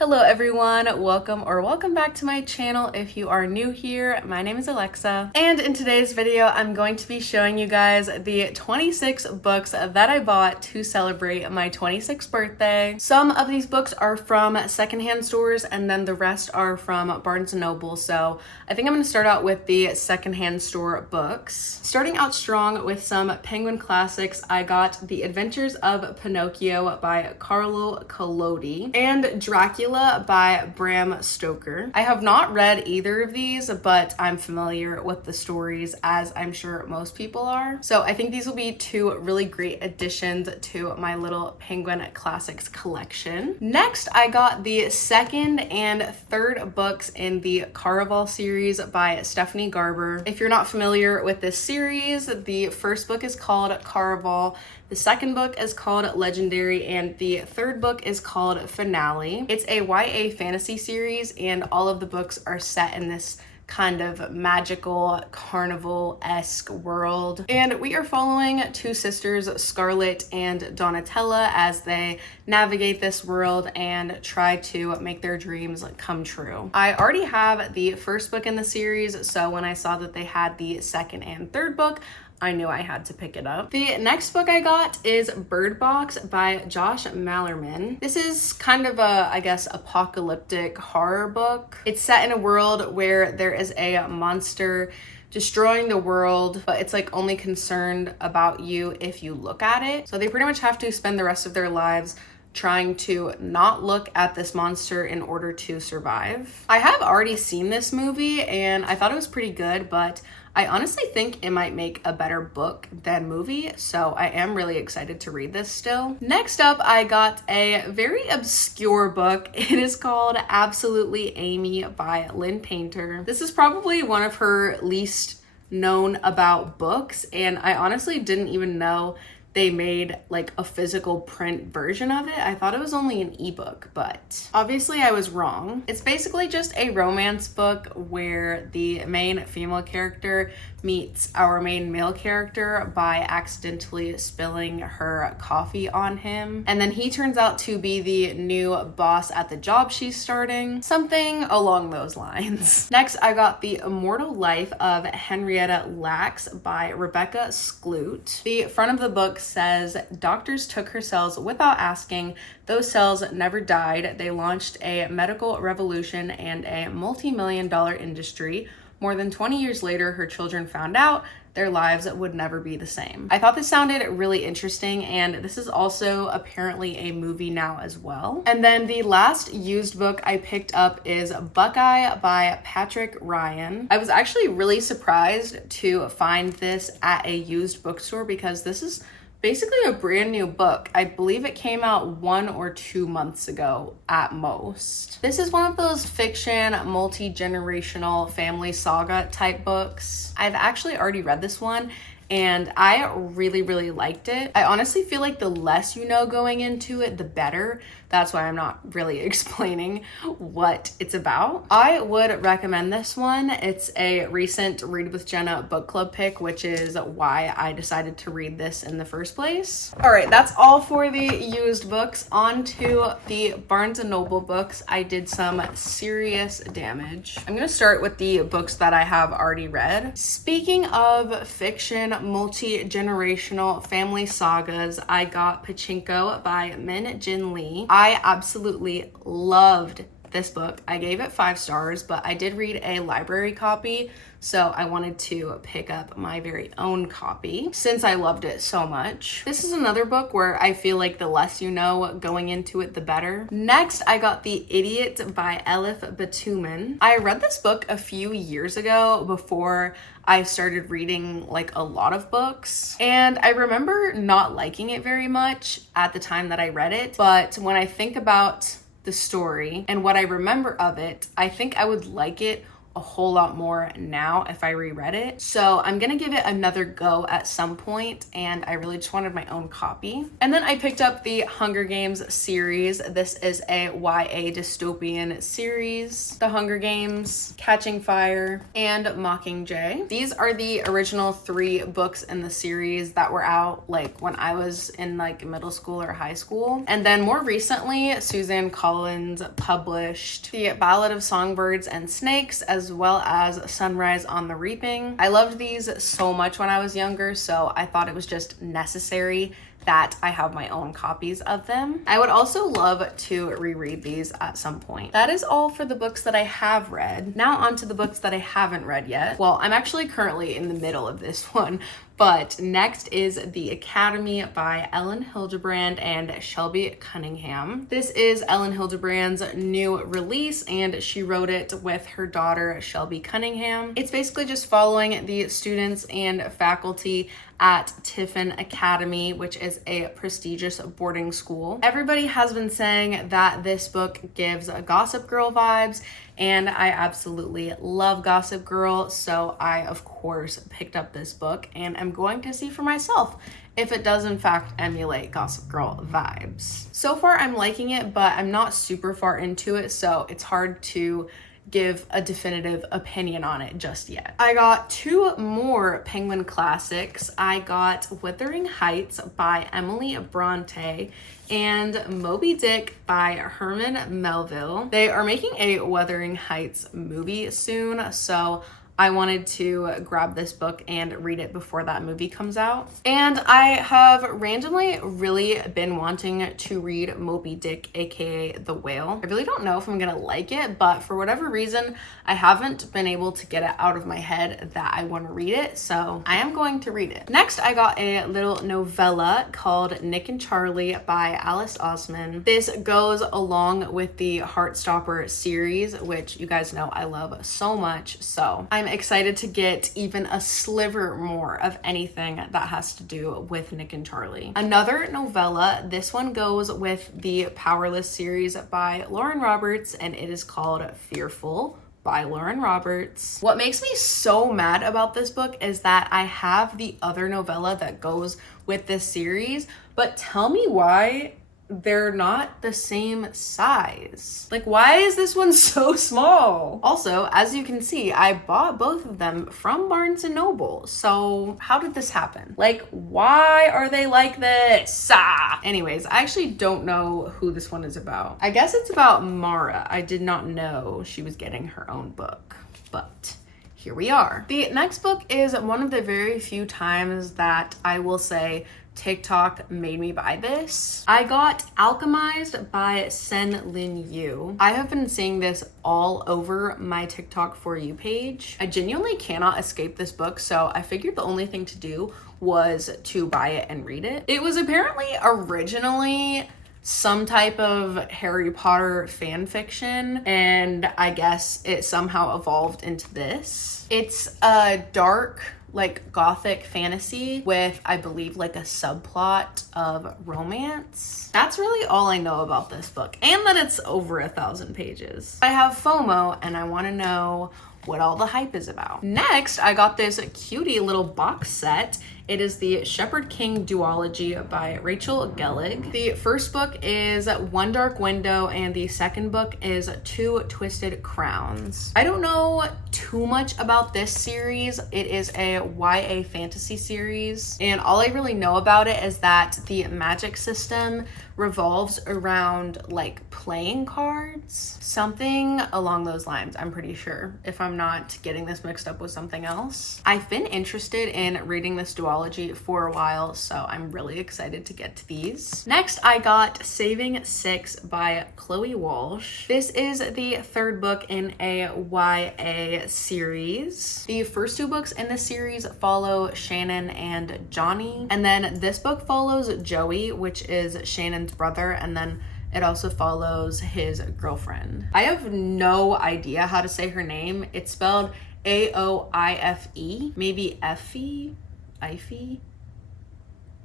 Hello everyone, welcome back to my channel. If you are new here, my name is Alexa, and in today's video I'm going to be showing you guys the 26 books that I bought to celebrate my 26th birthday. Some of these books are from secondhand stores and then the rest are from Barnes & Noble, so I think I'm going to start out with the secondhand store books. Starting out strong with some Penguin classics, I got The Adventures of Pinocchio by Carlo Collodi and Dracula by Bram Stoker. I have not read either of these, but I'm familiar with the stories, as I'm sure most people are. So I think these will be two really great additions to my little Penguin Classics collection. Next, I got the second and third books in the Caraval series by Stephanie Garber. If you're not familiar with this series, the first book is called Caraval, the second book is called Legendary, and the third book is called Finale. It's a YA fantasy series, and all of the books are set in this kind of magical carnival-esque world. And we are following two sisters, Scarlett and Donatella, as they navigate this world and try to make their dreams come true. I already have the first book in the series, so when I saw that they had the second and third book, I knew I had to pick it up. The next book I got is Bird Box by Josh Malerman. This is kind of a, I guess, apocalyptic horror book. It's set in a world where there is a monster destroying the world, but it's like only concerned about you if you look at it. So they pretty much have to spend the rest of their lives trying to not look at this monster in order to survive. I have already seen this movie and I thought it was pretty good, but I honestly think it might make a better book than movie, so I am really excited to read this still. Next up, I got a very obscure book. It is called Absolutely Amy by Lynn Painter. This is probably one of her least known about books, and I honestly didn't even know they made like a physical print version of it. I thought it was only an ebook, but obviously I was wrong. It's basically just a romance book where the main female character meets our main male character by accidentally spilling her coffee on him. And then he turns out to be the new boss at the job she's starting. Something along those lines. Next, I got The Immortal Life of Henrietta Lacks by Rebecca Skloot. The front of the book says, doctors took her cells without asking. Those cells never died. They launched a medical revolution and a multi-million-dollar industry. More than 20 years later, her children found out their lives would never be the same. I thought this sounded really interesting, and this is also apparently a movie now as well. And then the last used book I picked up is Buckeye by Patrick Ryan. I was actually really surprised to find this at a used bookstore because this is basically a brand new book. I believe it came out 1 or 2 months ago at most. This is one of those fiction, multi-generational family saga type books. I've actually already read this one and I really liked it. I honestly feel like the less you know going into it, the better. That's why I'm not really explaining what it's about. I would recommend this one. It's a recent Read with Jenna book club pick, which is why I decided to read this in the first place. All right, that's all for the used books. On to the Barnes & Noble books. I did some serious damage. I'm gonna start with the books that I have already read. Speaking of fiction, multi-generational family sagas, I got Pachinko by Min Jin Lee. I absolutely loved this book. I gave it 5 stars, but I did read a library copy, so I wanted to pick up my very own copy since I loved it so much. This is another book where I feel like the less you know going into it, the better. Next, I got The Idiot by Elif Batuman. I read this book a few years ago before I started reading like a lot of books, and I remember not liking it very much at the time that I read it, but when I think about the story and what I remember of it, I think I would like it a whole lot more now if I reread it. So I'm gonna give it another go at some point, and I really just wanted my own copy. And then I picked up the Hunger Games series. This is a YA dystopian series. The Hunger Games, Catching Fire, and Mockingjay. These are the original 3 books in the series that were out like when I was in like middle school or high school. And then more recently, Suzanne Collins published The Ballad of Songbirds and Snakes, as well as Sunrise on the Reaping. I loved these so much when I was younger, so I thought it was just necessary that I have my own copies of them. I would also love to reread these at some point. That is all for the books that I have read. Now on to the books that I haven't read yet. Well, I'm actually currently in the middle of this one, but next is The Academy by Elin Hilderbrand and Shelby Cunningham. This is Elin Hilderbrand's new release, and she wrote it with her daughter, Shelby Cunningham. It's basically just following the students and faculty at Tiffin Academy, which is a prestigious boarding school. Everybody has been saying that this book gives Gossip Girl vibes, and I absolutely love Gossip Girl, so I of course picked up this book, and I'm going to see for myself if it does in fact emulate Gossip Girl vibes. So far I'm liking it, but I'm not super far into it, so it's hard to give a definitive opinion on it just yet. I got 2 more Penguin classics. I got Wuthering Heights by Emily Brontë and Moby Dick by Herman Melville. They are making a Wuthering Heights movie soon, so I wanted to grab this book and read it before that movie comes out. And I have randomly really been wanting to read Moby Dick, aka The Whale. I really don't know if I'm gonna like it, but for whatever reason, I haven't been able to get it out of my head that I want to read it, so I am going to read it. Next, I got a little novella called Nick and Charlie by Alice Oseman. This goes along with the Heartstopper series, which you guys know I love so much, so I'm excited to get even a sliver more of anything that has to do with Nick and Charlie. Another novella, this one goes with the Powerless series by Lauren Roberts, and it is called Fearful by Lauren Roberts. What makes me so mad about this book is that I have the other novella that goes with this series, but tell me why they're not the same size. Like, why is this one so small? Also, as you can see, I bought both of them from Barnes & Noble. So how did this happen? Like, why are they like this? Anyways, I actually don't know who this one is about. I guess it's about Mara. I did not know she was getting her own book, but here we are. The next book is one of the very few times that I will say TikTok made me buy this. I got Alchemised by SenLinYu. I have been seeing this all over my TikTok For You page. I genuinely cannot escape this book, so I figured the only thing to do was to buy it and read it. It was apparently originally some type of Harry Potter fan fiction, and I guess it somehow evolved into this. It's a dark, like, gothic fantasy with, I believe, like a subplot of romance. That's really all I know about this book, and that it's over 1,000 pages. I have FOMO and I want to know what all the hype is about. Next, I got this cutie little box set. It is the Shepherd King duology by Rachel Gillig. The first book is One Dark Window, and the second book is Two Twisted Crowns. I don't know too much about this series. It is a YA fantasy series, and all I really know about it is that the magic system revolves around like playing cards, something along those lines, I'm pretty sure, if I'm not getting this mixed up with something else. I've been interested in reading this duology for a while, so I'm really excited to get to these. Next, I got Saving Six by Chloe Walsh. This is the third book in a YA series. The first 2 books in the series follow Shannon and Johnny, and then this book follows Joey, which is Shannon's brother, and then it also follows his girlfriend. I have no idea how to say her name. It's spelled Aoife, maybe Effie, Ify,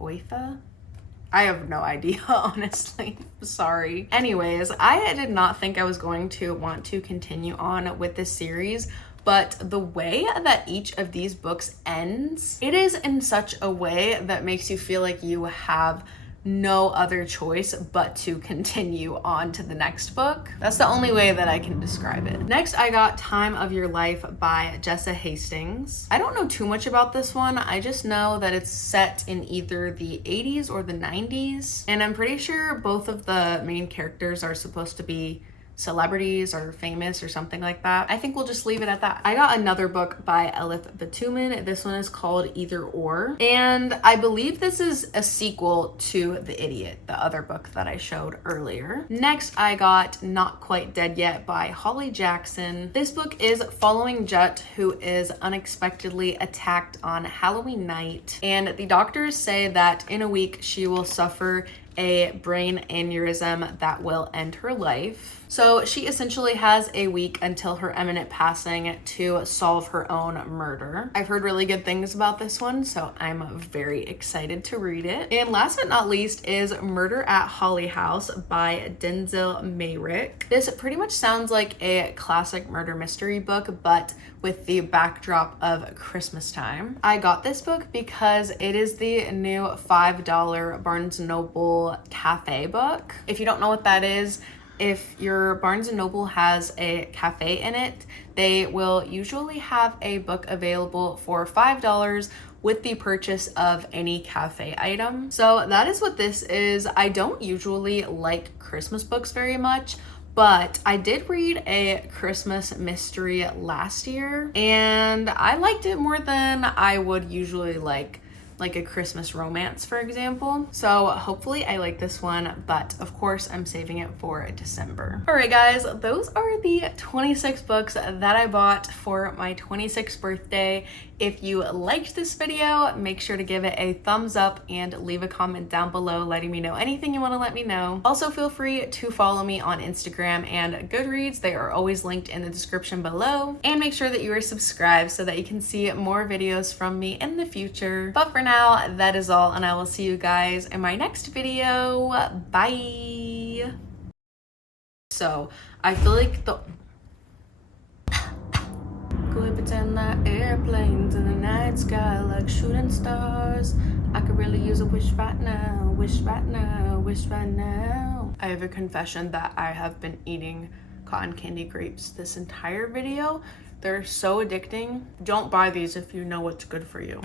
Oifa. I have no idea, honestly. Sorry. Anyways, I did not think I was going to want to continue on with this series, but the way that each of these books ends, it is in such a way that makes you feel like you have no other choice but to continue on to the next book. That's the only way that I can describe it. Next, I got Time of Your Life by Jessa Hastings. I don't know too much about this one. I just know that it's set in either the 80s or the 90s, and I'm pretty sure both of the main characters are supposed to be celebrities or famous or something like that. I think we'll just leave it at that. I got another book by Elif Batuman. This one is called Either Or, and I believe this is a sequel to The Idiot, the other book that I showed earlier. Next, I got Not Quite Dead Yet by Holly Jackson. This book is following Jet, who is unexpectedly attacked on Halloween night, and the doctors say that in a week she will suffer a brain aneurysm that will end her life. So she essentially has a week until her imminent passing to solve her own murder. I've heard really good things about this one, so I'm very excited to read it. And last but not least is Murder at Holly House by Denzel Mayrick. This pretty much sounds like a classic murder mystery book, but with the backdrop of Christmas time. I got this book because it is the new $5 Barnes & Noble cafe book. If you don't know what that is, if your Barnes & Noble has a cafe in it, they will usually have a book available for $5 with the purchase of any cafe item. So that is what this is. I don't usually like Christmas books very much, but I did read a Christmas mystery last year and I liked it more than I would usually like a Christmas romance, for example. So hopefully I like this one, but of course I'm saving it for December. All right, guys, those are the 26 books that I bought for my 26th birthday. If you liked this video, make sure to give it a thumbs up and leave a comment down below letting me know anything you want to let me know. Also, feel free to follow me on Instagram and Goodreads. They are always linked in the description below. And make sure that you are subscribed so that you can see more videos from me in the future. But for now, that is all, and I will see you guys in my next video. Bye! So, I feel like the... Could pretend that airplanes in the night sky like shooting stars. I could really use a wish right now, wish right now, wish right now. I have a confession that I have been eating cotton candy grapes this entire video. They're so addicting. Don't buy these if you know what's good for you.